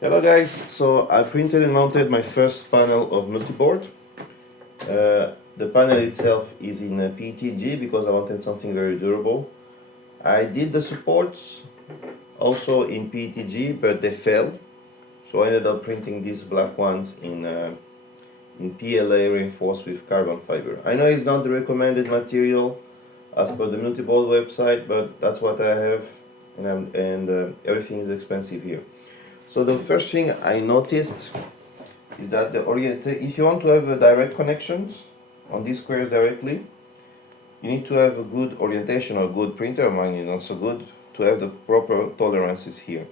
Hello guys, so I printed and mounted my first panel of multiboard. The panel itself is in PETG because I wanted something very durable. I did the supports also in PETG, but they fell, so I ended up printing these black ones in PLA reinforced with carbon fiber. I know it's not the recommended material as per the multiboard website, but that's what I have, and everything is expensive here. So the first thing I noticed is that if you want to have direct connections on these squares directly, you need to have a good orientation or good printer. Mine is not so good to have the proper tolerances here.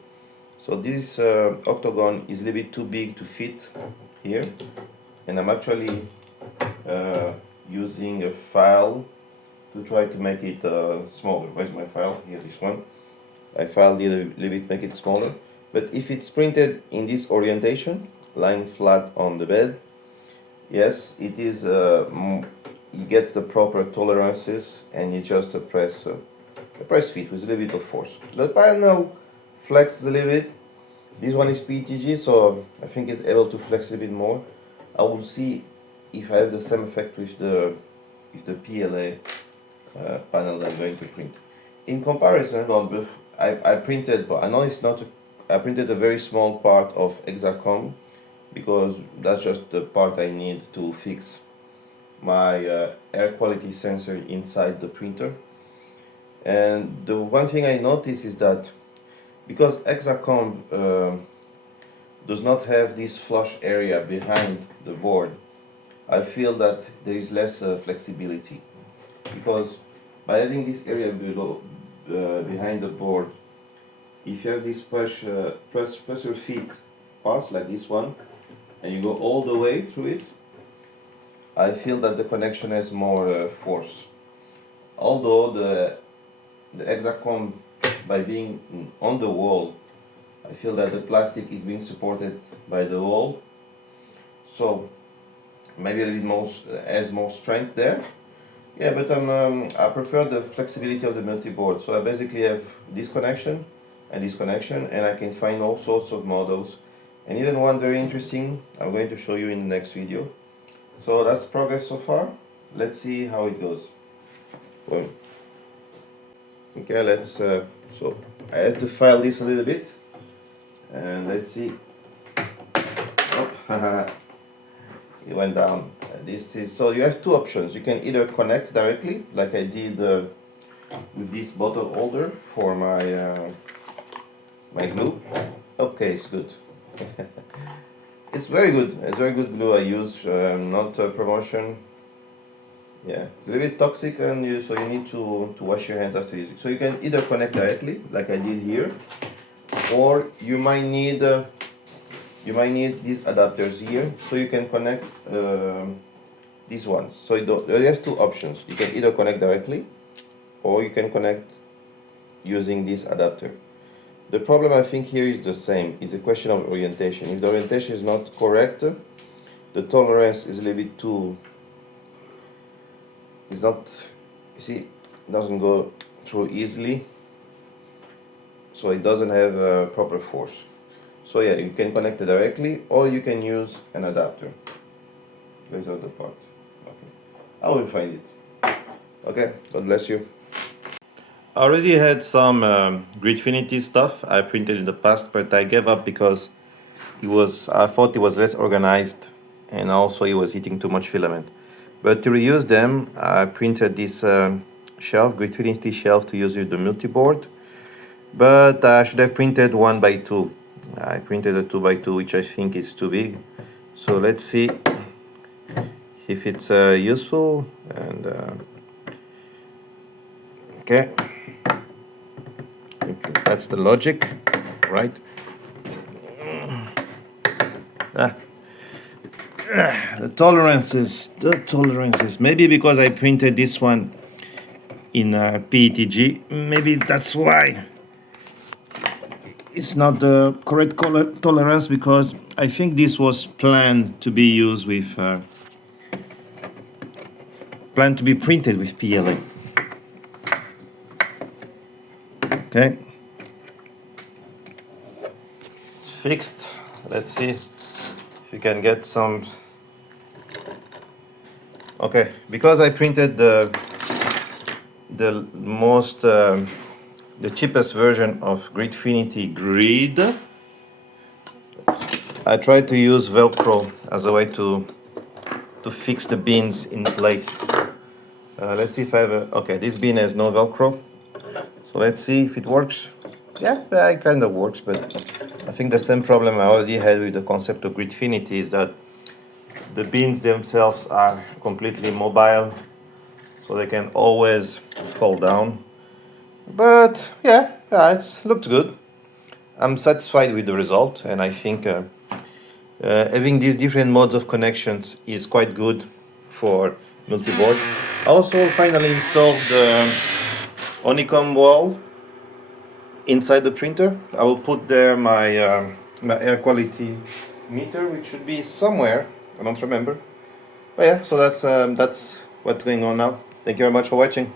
So this octagon is a little bit too big to fit here, and I'm actually using a file to try to make it smaller. Where's my file? Here, this one. I filed it a little bit, make it smaller. But if it's printed in this orientation, lying flat on the bed, yes, it is. You get the proper tolerances, and you just press fit with a little bit of force. The panel flexes a little bit. This one is PETG, so I think it's able to flex a bit more. I will see if I have the same effect with the PLA panel that I'm going to print. In comparison, I printed, but I know it's not. I printed a very small part of Exacom because that's just the part I need to fix my air quality sensor inside the printer. And the one thing I noticed is that because Exacom does not have this flush area behind the board, I feel that there is less flexibility, because by having this area below behind the board, if you have these pressure fit parts like this one, and you go all the way through it, I feel that the connection has more force. Although the Exacom, by being on the wall, I feel that the plastic is being supported by the wall, so maybe a little bit more has more strength there. Yeah, but I prefer the flexibility of the multi-board. So I basically have this connection and this connection, and I can find all sorts of models, and even one very interesting I'm going to show you in the next video. So that's progress so far. Let's see how it goes. Boom. Okay, let's so I have to file this a little bit, and let's see. Oh, it went down. This is, so you have two options. You can either connect directly like I did with this bottle holder for my my glue. Okay, it's good. It's very good. It's very good glue I use, not promotion. Yeah, it's a little bit toxic, and so you need to wash your hands after using. So you can either connect directly, like I did here, or you might need these adapters here, so you can connect these ones. So you have two options. You can either connect directly, or you can connect using this adapter. The problem I think here is the same. It's a question of orientation. If the orientation is not correct, the tolerance is a little bit too. It's not. You see, it doesn't go through easily, so it doesn't have a proper force. So yeah, you can connect it directly, or you can use an adapter. Where's the other part? Okay, I will find it. Okay, God bless you. I already had some Gridfinity stuff I printed in the past, but I gave up because I thought it was less organized, and also it was eating too much filament. But to reuse them, I printed this shelf, Gridfinity shelf, to use with the multiboard. But I should have printed 1x2. I printed a 2x2, which I think is too big. So let's see if it's useful. And okay, that's the logic, right? The tolerances. Maybe because I printed this one in PETG, maybe that's why it's not the correct tolerance, because I think this was planned to be used with planned to be printed with PLA. Okay, it's fixed. Let's see if we can get some. Okay, because I printed the most the cheapest version of Gridfinity Grid, I tried to use Velcro as a way to fix the bins in place. Let's see if I have a. Okay, this bin has no Velcro, so let's see if it works. Yeah, it kind of works, but I think the same problem I already had with the concept of Gridfinity is that the bins themselves are completely mobile, so they can always fall down. But yeah, it looks good. I'm satisfied with the result, and I think having these different modes of connections is quite good for multiboard. I also finally installed the honeycomb wall inside the printer. I will put there my my air quality meter, which should be somewhere. I don't remember. But yeah, so that's what's going on now. Thank you very much for watching.